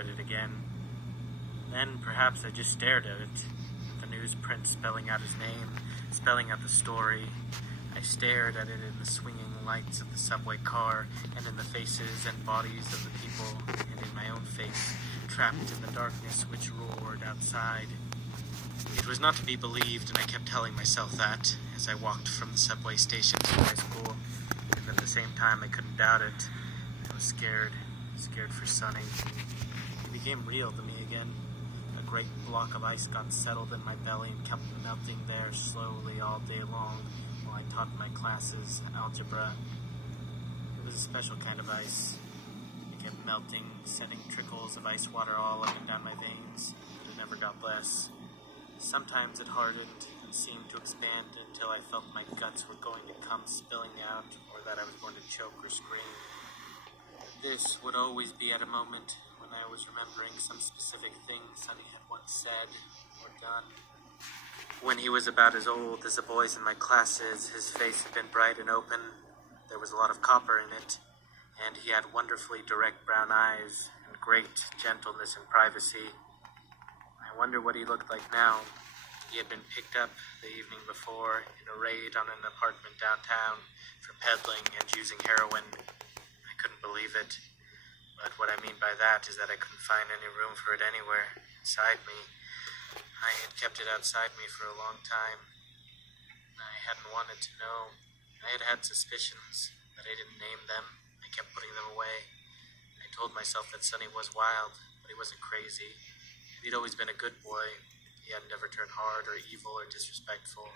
read it again. Then perhaps I just stared at it, the newsprint spelling out his name, spelling out the story. I stared at it in the swinging lights of the subway car, and in the faces and bodies of the people, and in my own face, trapped in the darkness which roared outside. It was not to be believed, and I kept telling myself that as I walked from the subway station to high school, and at the same time I couldn't doubt it. I was scared for Sonny. He became real to me again. A great block of ice got settled in my belly and kept melting there slowly all day long while I taught my classes algebra. It was a special kind of ice. It kept melting, setting trickles of ice water all up and down my veins, but it never got less. Sometimes it hardened and seemed to expand until I felt my guts were going to come spilling out, or that I was going to choke or scream. This would always be at a moment when I was remembering some specific thing Sonny had once said or done. When he was about as old as the boys in my classes, his face had been bright and open. There was a lot of copper in it, and he had wonderfully direct brown eyes and great gentleness and privacy. I wonder what he looked like now. He had been picked up the evening before in a raid on an apartment downtown for peddling and using heroin. I couldn't believe it, but what I mean by that is that I couldn't find any room for it anywhere inside me. I had kept it outside me for a long time. I hadn't wanted to know. I had had suspicions, but I didn't name them. I kept putting them away. I told myself that Sonny was wild, but he wasn't crazy. He'd always been a good boy. He had never turned hard or evil or disrespectful.